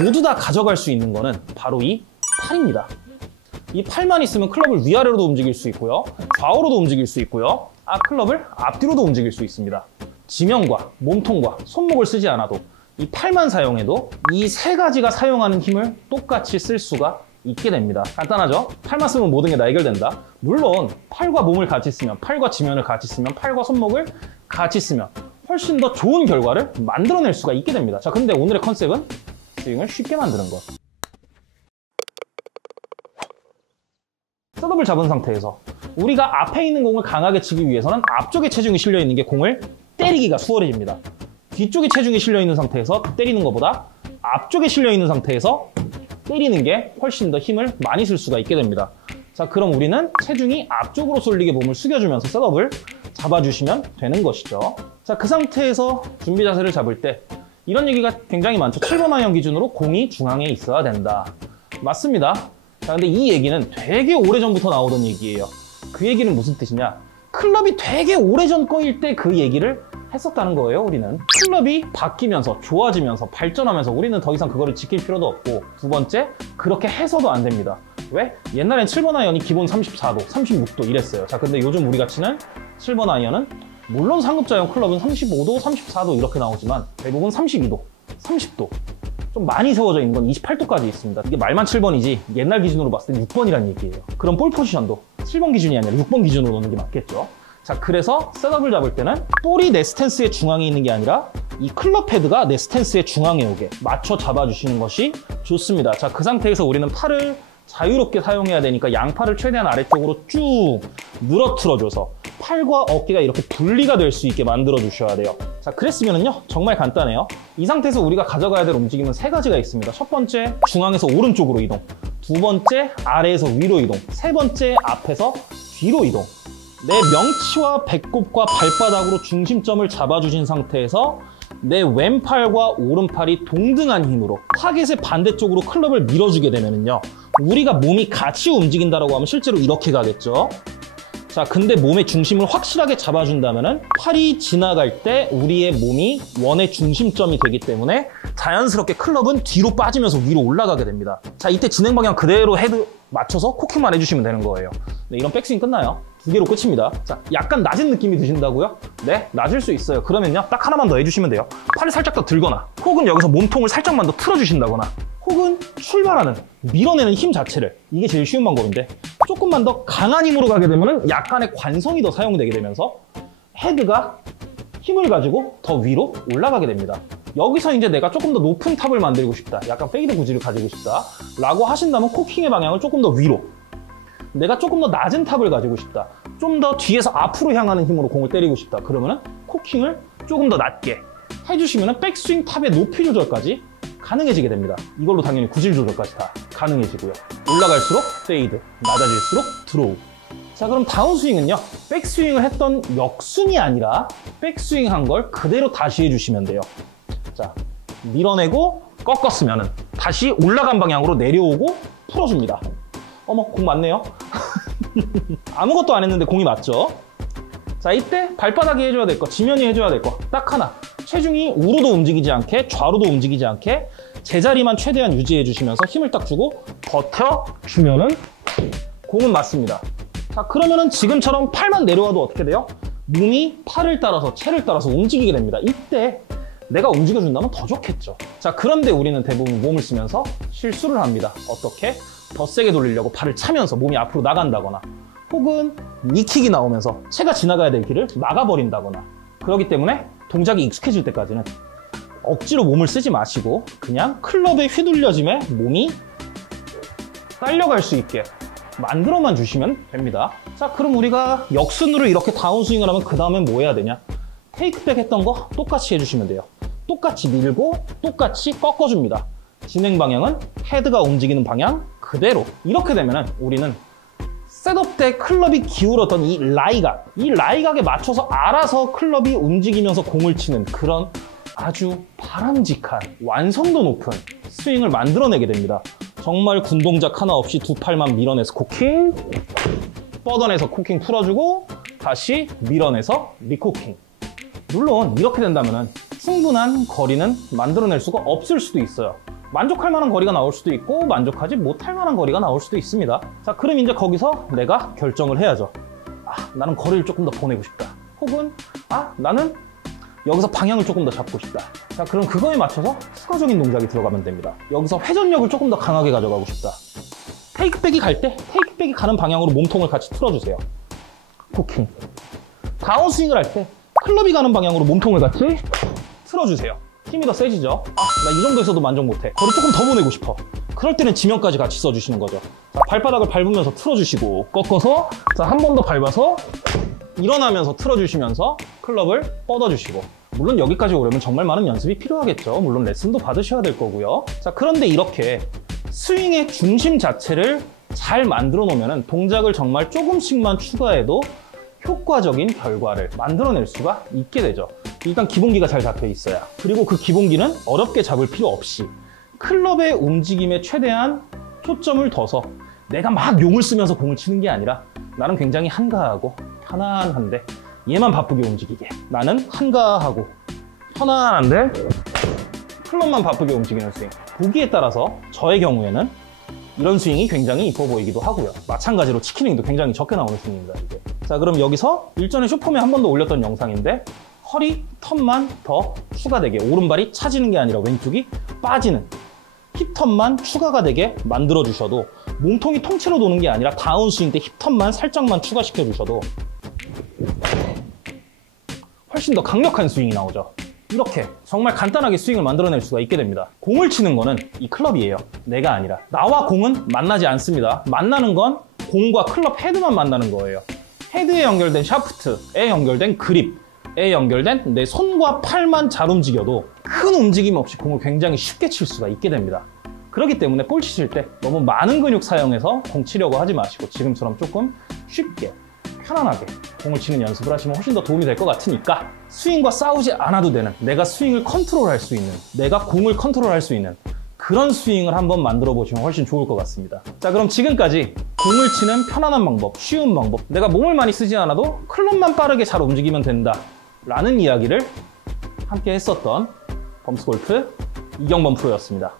모두 다 가져갈 수 있는 거는 바로 이 팔입니다. 이 팔만 있으면 클럽을 위아래로도 움직일 수 있고요, 좌우로도 움직일 수 있고요, 클럽을 앞뒤로도 움직일 수 있습니다. 지면과 몸통과 손목을 쓰지 않아도 이 팔만 사용해도 이 세 가지가 사용하는 힘을 똑같이 쓸 수가 있게 됩니다. 간단하죠? 팔만 쓰면 모든 게 다 해결된다. 물론 팔과 몸을 같이 쓰면, 팔과 지면을 같이 쓰면, 팔과 손목을 같이 쓰면 훨씬 더 좋은 결과를 만들어낼 수가 있게 됩니다. 자, 근데 오늘의 컨셉은 스윙을 쉽게 만드는 것. 셋업을 잡은 상태에서 우리가 앞에 있는 공을 강하게 치기 위해서는 앞쪽에 체중이 실려있는 게 공을 때리기가 수월해집니다. 뒤쪽에 체중이 실려있는 상태에서 때리는 것보다 앞쪽에 실려있는 상태에서 때리는 게 훨씬 더 힘을 많이 쓸 수가 있게 됩니다. 자, 그럼 우리는 체중이 앞쪽으로 쏠리게 몸을 숙여주면서 셋업을 잡아주시면 되는 것이죠. 자, 그 상태에서 준비 자세를 잡을 때 이런 얘기가 굉장히 많죠. 7번 아이언 기준으로 공이 중앙에 있어야 된다. 맞습니다. 자, 근데 이 얘기는 되게 오래전부터 나오던 얘기예요. 그 얘기는 무슨 뜻이냐? 클럽이 되게 오래전 거일 때 그 얘기를 했었다는 거예요. 우리는 클럽이 바뀌면서 좋아지면서 발전하면서 우리는 더 이상 그거를 지킬 필요도 없고, 두 번째, 그렇게 해서도 안 됩니다. 왜? 옛날엔 7번 아이언이 기본 34도, 36도 이랬어요. 자, 근데 요즘 우리가 치는 7번 아이언은 물론 상급자용 클럽은 35도, 34도 이렇게 나오지만 대부분 32도, 30도, 좀 많이 세워져 있는 건 28도까지 있습니다. 이게 말만 7번이지 옛날 기준으로 봤을 때 6번이라는 얘기예요. 그럼 볼 포지션도 7번 기준이 아니라 6번 기준으로 놓는 게 맞겠죠. 자, 그래서 셋업을 잡을 때는 볼이 내 스탠스의 중앙에 있는 게 아니라 이 클럽 헤드가 내 스탠스의 중앙에 오게 맞춰 잡아주시는 것이 좋습니다. 자, 그 상태에서 우리는 팔을 자유롭게 사용해야 되니까 양팔을 최대한 아래쪽으로 쭉 늘어뜨려줘서 팔과 어깨가 이렇게 분리가 될 수 있게 만들어 주셔야 돼요. 자, 그랬으면은요, 정말 간단해요. 이 상태에서 우리가 가져가야 될 움직임은 세 가지가 있습니다. 첫 번째, 중앙에서 오른쪽으로 이동. 두 번째, 아래에서 위로 이동. 세 번째, 앞에서 뒤로 이동. 내 명치와 배꼽과 발바닥으로 중심점을 잡아주신 상태에서 내 왼팔과 오른팔이 동등한 힘으로 타겟의 반대쪽으로 클럽을 밀어주게 되면요, 우리가 몸이 같이 움직인다고 하면 실제로 이렇게 가겠죠. 자, 근데 몸의 중심을 확실하게 잡아준다면 팔이 지나갈 때 우리의 몸이 원의 중심점이 되기 때문에 자연스럽게 클럽은 뒤로 빠지면서 위로 올라가게 됩니다. 자, 이때 진행 방향 그대로 헤드 맞춰서 코킹만 해주시면 되는 거예요. 네, 이런 백스윙 끝나요. 두 개로 끝입니다. 자, 약간 낮은 느낌이 드신다고요? 네, 낮을 수 있어요. 그러면요, 딱 하나만 더 해주시면 돼요. 팔을 살짝 더 들거나, 혹은 여기서 몸통을 살짝만 더 틀어주신다거나, 혹은 출발하는, 밀어내는 힘 자체를, 이게 제일 쉬운 방법인데, 조금만 더 강한 힘으로 가게 되면 약간의 관성이 더 사용되게 되면서 헤드가 힘을 가지고 더 위로 올라가게 됩니다. 여기서 이제 내가 조금 더 높은 탑을 만들고 싶다, 약간 페이드 구질을 가지고 싶다 라고 하신다면 코킹의 방향을 조금 더 위로, 내가 조금 더 낮은 탑을 가지고 싶다, 좀 더 뒤에서 앞으로 향하는 힘으로 공을 때리고 싶다, 그러면은 코킹을 조금 더 낮게 해주시면 백스윙 탑의 높이 조절까지 가능해지게 됩니다. 이걸로 당연히 구질 조절까지 다 가능해지고요. 올라갈수록 페이드, 낮아질수록 드로우. 자, 그럼 다운스윙은요, 백스윙을 했던 역순이 아니라 백스윙 한 걸 그대로 다시 해주시면 돼요. 자, 밀어내고 꺾었으면은 다시 올라간 방향으로 내려오고 풀어줍니다. 어머, 공 맞네요. 아무것도 안 했는데 공이 맞죠? 자, 이때 발바닥이 해줘야 될 거, 지면이 해줘야 될 거 딱 하나. 체중이 우로도 움직이지 않게, 좌로도 움직이지 않게 제자리만 최대한 유지해 주시면서 힘을 딱 주고 버텨주면은 공은 맞습니다. 자, 그러면은 지금처럼 팔만 내려와도 어떻게 돼요? 몸이 팔을 따라서, 채를 따라서 움직이게 됩니다. 이때 내가 움직여준다면 더 좋겠죠. 자, 그런데 우리는 대부분 몸을 쓰면서 실수를 합니다. 어떻게? 더 세게 돌리려고 팔을 차면서 몸이 앞으로 나간다거나, 혹은 니킥이 나오면서 채가 지나가야 될 길을 막아버린다거나. 그렇기 때문에 동작이 익숙해질 때까지는 억지로 몸을 쓰지 마시고 그냥 클럽의 휘둘려짐에 몸이 딸려갈 수 있게 만들어만 주시면 됩니다. 자, 그럼 우리가 역순으로 이렇게 다운스윙을 하면 그 다음엔 뭐 해야 되냐? 테이크백 했던 거 똑같이 해주시면 돼요. 똑같이 밀고 똑같이 꺾어줍니다. 진행 방향은 헤드가 움직이는 방향 그대로. 이렇게 되면은 우리는 셋업 때 클럽이 기울었던 이 라이각에 맞춰서 알아서 클럽이 움직이면서 공을 치는 그런 아주 바람직한 완성도 높은 스윙을 만들어내게 됩니다. 정말 군동작 하나 없이 두 팔만 밀어내서 코킹, 뻗어내서 코킹 풀어주고 다시 밀어내서 리코킹. 물론 이렇게 된다면 충분한 거리는 만들어낼 수가 없을 수도 있어요. 만족할 만한 거리가 나올 수도 있고 만족하지 못할 만한 거리가 나올 수도 있습니다. 자, 그럼 이제 거기서 내가 결정을 해야죠. 나는 거리를 조금 더 보내고 싶다. 혹은 나는 여기서 방향을 조금 더 잡고 싶다. 자, 그럼 그거에 맞춰서 추가적인 동작이 들어가면 됩니다. 여기서 회전력을 조금 더 강하게 가져가고 싶다. 테이크백이 갈 때 테이크백이 가는 방향으로 몸통을 같이 틀어주세요. 후킹. 다운스윙을 할 때 클럽이 가는 방향으로 몸통을 같이 틀어주세요. 힘이 더 세지죠? 나 이 정도에서도 만족 못해. 거리 조금 더 보내고 싶어. 그럴 때는 지면까지 같이 써주시는 거죠. 자, 발바닥을 밟으면서 틀어주시고 꺾어서 한 번 더 밟아서 일어나면서 틀어주시면서 클럽을 뻗어주시고, 물론 여기까지 오려면 정말 많은 연습이 필요하겠죠. 물론 레슨도 받으셔야 될 거고요. 자, 그런데 이렇게 스윙의 중심 자체를 잘 만들어 놓으면 동작을 정말 조금씩만 추가해도 효과적인 결과를 만들어낼 수가 있게 되죠. 일단 기본기가 잘 잡혀 있어야, 그리고 그 기본기는 어렵게 잡을 필요 없이 클럽의 움직임에 최대한 초점을 둬서 내가 막 용을 쓰면서 공을 치는 게 아니라 나는 굉장히 한가하고 편안한데 얘만 바쁘게 움직이게, 나는 한가하고 편안한데 클럽만 바쁘게 움직이는 스윙. 보기에 따라서 저의 경우에는 이런 스윙이 굉장히 이뻐 보이기도 하고요. 마찬가지로 치킨윙도 굉장히 적게 나오는 스윙입니다, 이게. 자, 그럼 여기서 일전에 슈퍼맨 한 번 더 올렸던 영상인데 허리 턴만 더 추가되게, 오른발이 차지는 게 아니라 왼쪽이 빠지는 힙턴만 추가가 되게 만들어 주셔도, 몸통이 통째로 도는 게 아니라 다운스윙 때 힙턴만 살짝만 추가시켜 주셔도 훨씬 더 강력한 스윙이 나오죠. 이렇게 정말 간단하게 스윙을 만들어낼 수가 있게 됩니다. 공을 치는 거는 이 클럽이에요. 내가 아니라. 나와 공은 만나지 않습니다. 만나는 건 공과 클럽 헤드만 만나는 거예요. 헤드에 연결된 샤프트에 연결된 그립에 연결된 내 손과 팔만 잘 움직여도 큰 움직임 없이 공을 굉장히 쉽게 칠 수가 있게 됩니다. 그렇기 때문에 볼 치실 때 너무 많은 근육 사용해서 공 치려고 하지 마시고 지금처럼 조금 쉽게 편안하게 공을 치는 연습을 하시면 훨씬 더 도움이 될 것 같으니까, 스윙과 싸우지 않아도 되는, 내가 스윙을 컨트롤할 수 있는, 내가 공을 컨트롤할 수 있는 그런 스윙을 한번 만들어 보시면 훨씬 좋을 것 같습니다. 자, 그럼 지금까지 공을 치는 편안한 방법, 쉬운 방법, 내가 몸을 많이 쓰지 않아도 클럽만 빠르게 잘 움직이면 된다 라는 이야기를 함께 했었던 범스골프 이경범 프로였습니다.